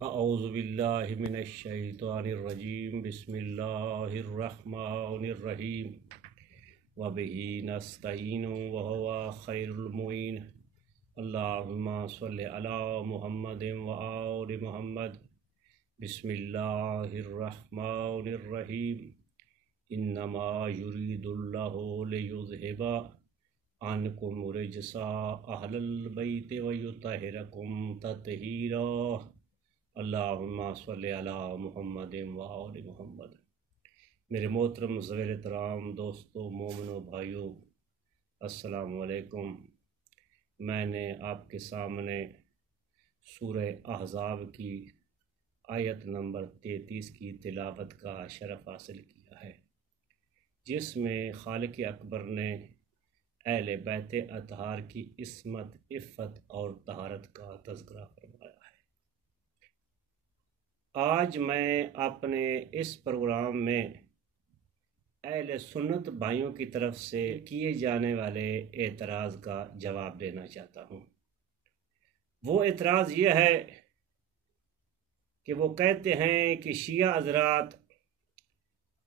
اعوذ باللہ من الشیطان الرجیم بسم اللہ الرحمن الرحیم وبہ نستعین وہو خیر المعین اللہم صلی علی محمد وآل محمد بسم اللہ الرحمن الرحیم انما یرید اللہ لیذہب عنکم رجس اہل البیت ویطہرکم تطہیرا اللہم صلی علی محمد وآل محمد۔ میرے محترم زویر احترام دوستوں، مومنوں، بھائیوں، السلام علیکم۔ میں نے آپ کے سامنے سورہ احزاب کی آیت نمبر 33 کی تلاوت کا شرف حاصل کیا ہے، جس میں خالق اکبر نے اہل بیت اطہار کی عصمت، عفت اور طہارت کا تذکرہ فرمایا ہے۔ آج میں اپنے اس پروگرام میں اہل سنت بھائیوں کی طرف سے کیے جانے والے اعتراض کا جواب دینا چاہتا ہوں۔ وہ اعتراض یہ ہے کہ وہ کہتے ہیں کہ شیعہ حضرات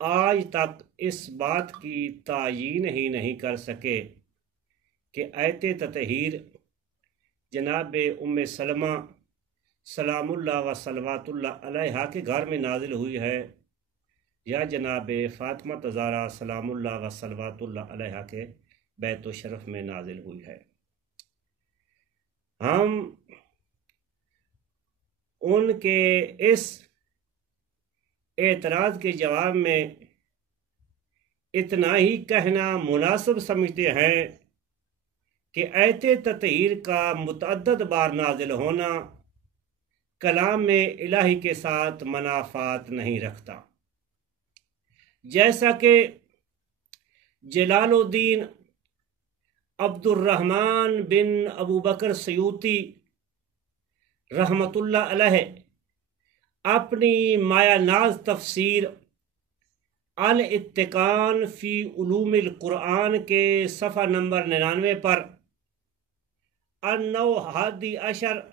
آج تک اس بات کی تعیین ہی نہیں کر سکے کہ آیت تطہیر جناب ام سلمہ سلام اللہ و صلوات اللہ علیہا کے گھر میں نازل ہوئی ہے یا جناب فاطمہ زہرا سلام اللہ و صلوات اللہ علیہا کے بیت و شرف میں نازل ہوئی ہے۔ ہم ان کے اس اعتراض کے جواب میں اتنا ہی کہنا مناسب سمجھتے ہیں کہ آیت تطہیر کا متعدد بار نازل ہونا کلام الہی کے ساتھ منافات نہیں رکھتا، جیسا کہ جلال الدین عبد الرحمن بن ابو بکر سیوطی رحمۃ اللہ علیہ اپنی مایہ ناز تفسیر الاتقان فی علوم القرآن کے صفحہ نمبر 99 پر النوع حادی عشر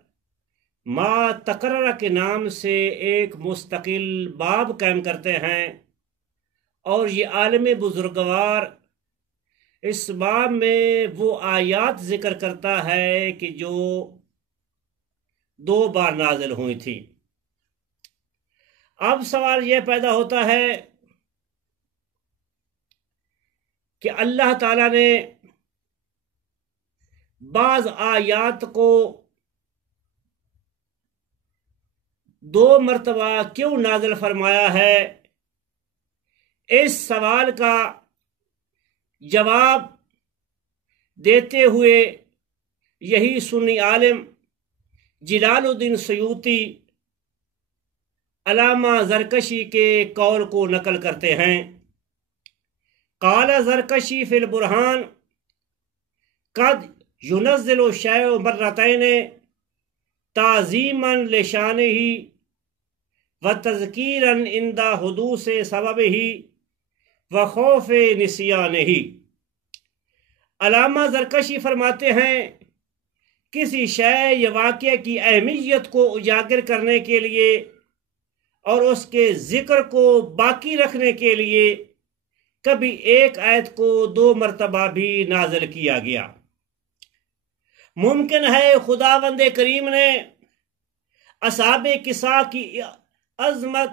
ما تقرر کے نام سے ایک مستقل باب قائم کرتے ہیں، اور یہ عالم بزرگوار اس باب میں وہ آیات ذکر کرتا ہے کہ جو 2 بار نازل ہوئی تھی۔ اب سوال یہ پیدا ہوتا ہے کہ اللہ تعالیٰ نے بعض آیات کو 2 مرتبہ کیوں نازل فرمایا ہے؟ اس سوال کا جواب دیتے ہوئے یہی سنی عالم جلال الدین سیوطی علامہ زرکشی کے قول کو نقل کرتے ہیں۔ قال زرکشی فی البرہان قد ينزل الشیء مرتین تعظیما لشانہ وتذکیرا عند حدوث سببہ وخوف نسیانہ۔ علامہ زرکشی فرماتے ہیں کسی شے یا واقعے کی اہمیت کو اجاگر کرنے کے لیے اور اس کے ذکر کو باقی رکھنے کے لیے کبھی ایک آیت کو 2 مرتبہ بھی نازل کیا گیا۔ ممکن ہے خداوند کریم نے اصحاب کسا کی عظمت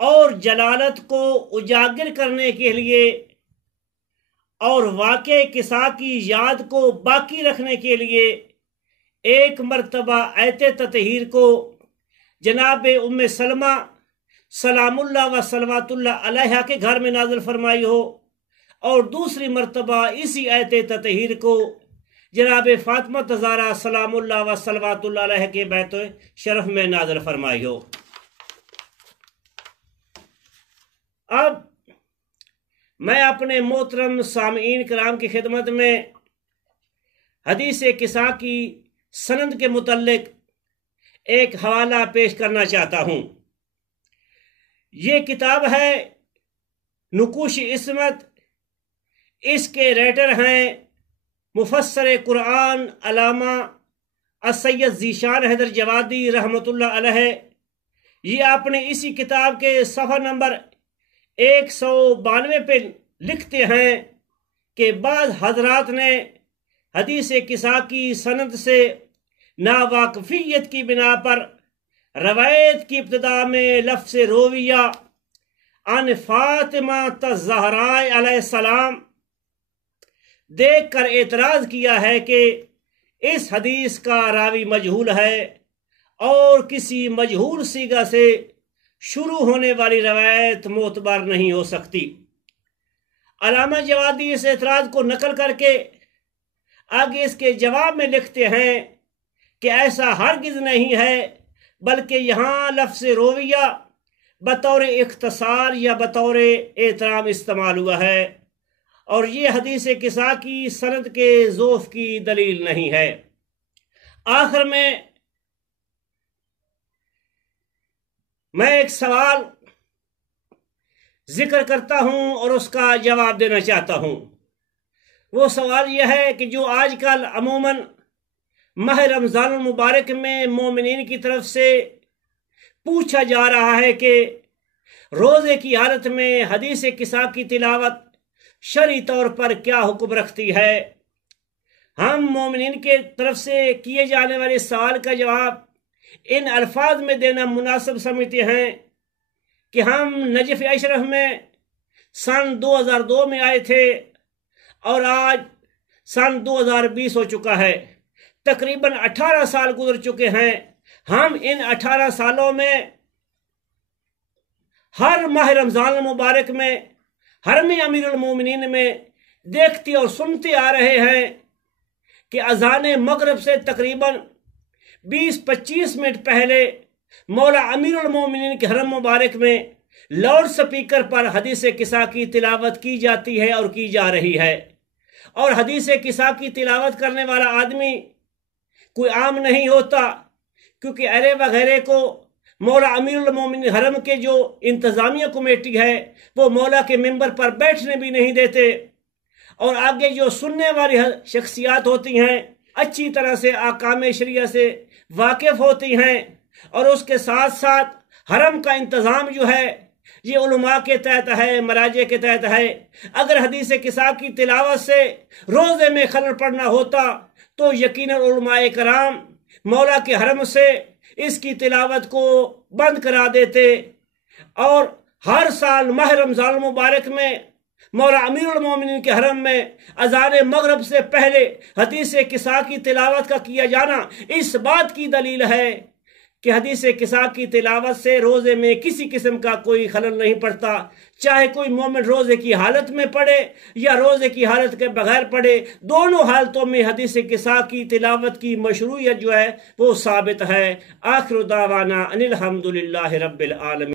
اور جلالت کو اجاگر کرنے کے لیے اور واقع کسا کی یاد کو باقی رکھنے کے لیے ایک مرتبہ آیت تطہیر کو جناب ام سلمہ سلام اللہ و صلوات اللہ علیہا کے گھر میں نازل فرمائی ہو، اور دوسری مرتبہ اسی آیت تطہیر کو جناب فاطمہ زہرا سلام اللہ و صلوات اللہ علیہ کے بیت شرف میں نازل فرمائی ہو۔ اب میں اپنے محترم سامعین کرام کی خدمت میں حدیث کسا کی سند کے متعلق ایک حوالہ پیش کرنا چاہتا ہوں۔ یہ کتاب ہے نقوش عصمت، اس کے رائٹر ہیں مفسر قرآن علامہ السید ذیشان حیدر جوادی رحمۃ اللہ علیہ، یہ آپ نے اسی کتاب کے صفحہ نمبر 192 پہ لکھتے ہیں کہ بعض حضرات نے حدیث قصہ کی سند سے ناواقفیت کی بنا پر روایت کی ابتدا میں لفظ رویہ عن فاطمہ الزہراء علیہ السلام دیکھ کر اعتراض کیا ہے کہ اس حدیث کا راوی مجہول ہے اور کسی مجہول صیغہ سے شروع ہونے والی روایت معتبر نہیں ہو سکتی۔ علامہ جوادی اس اعتراض کو نقل کر کے آگے اس کے جواب میں لکھتے ہیں کہ ایسا ہرگز نہیں ہے، بلکہ یہاں لفظ رویہ بطور اختصار یا بطور احترام استعمال ہوا ہے، اور یہ حدیث قصہ کی سند کے ضعف کی دلیل نہیں ہے۔ آخر میں ایک سوال ذکر کرتا ہوں اور اس کا جواب دینا چاہتا ہوں۔ وہ سوال یہ ہے کہ جو آج کل عموماً ماہ رمضان المبارک میں مومنین کی طرف سے پوچھا جا رہا ہے کہ روزے کی حالت میں حدیث قصہ کی تلاوت شرعی طور پر کیا حکم رکھتی ہے۔ ہم مومنین کے طرف سے کیے جانے والے سوال کا جواب ان الفاظ میں دینا مناسب سمجھتے ہیں کہ ہم نجف اشرف میں سن 2002 میں آئے تھے اور آج سن 2020 ہو چکا ہے، تقریباً 18 سال گزر چکے ہیں۔ ہم ان 18 سالوں میں ہر ماہ رمضان المبارک میں حرم امیر المومنین میں دیکھتے اور سنتے آ رہے ہیں کہ اذان مغرب سے تقریباً 20-25 منٹ پہلے مولا امیر المومنین کے حرم مبارک میں لاؤڈ سپیکر پر حدیث قصہ کی تلاوت کی جاتی ہے اور کی جا رہی ہے، اور حدیث قصہ کی تلاوت کرنے والا آدمی کوئی عام نہیں ہوتا، کیونکہ اہل وغیرہ کو مولا امیر المومنین حرم کے جو انتظامیہ کمیٹی ہے وہ مولا کے ممبر پر بیٹھنے بھی نہیں دیتے، اور آگے جو سننے والی شخصیات ہوتی ہیں اچھی طرح سے احکام شریعہ سے واقف ہوتی ہیں، اور اس کے ساتھ ساتھ حرم کا انتظام جو ہے یہ علماء کے تحت ہے، مراجع کے تحت ہے۔ اگر حدیث قصہ کی تلاوت سے روزے میں خلل پڑنا ہوتا تو یقیناً علماء کرام مولا کے حرم سے اس کی تلاوت کو بند کرا دیتے، اور ہر سال ماہ رمضان المبارک میں مولا امیر المومنین کے حرم میں اذان مغرب سے پہلے حدیث قصہ کی تلاوت کا کیا جانا اس بات کی دلیل ہے کہ حدیث قصہ کی تلاوت سے روزے میں کسی قسم کا کوئی خلل نہیں پڑتا، چاہے کوئی مومن روزے کی حالت میں پڑھے یا روزے کی حالت کے بغیر پڑھے، دونوں حالتوں میں حدیث قصہ کی تلاوت کی مشروعیت جو ہے وہ ثابت ہے۔ آخر دعوانا ان الحمدللہ رب العالمین۔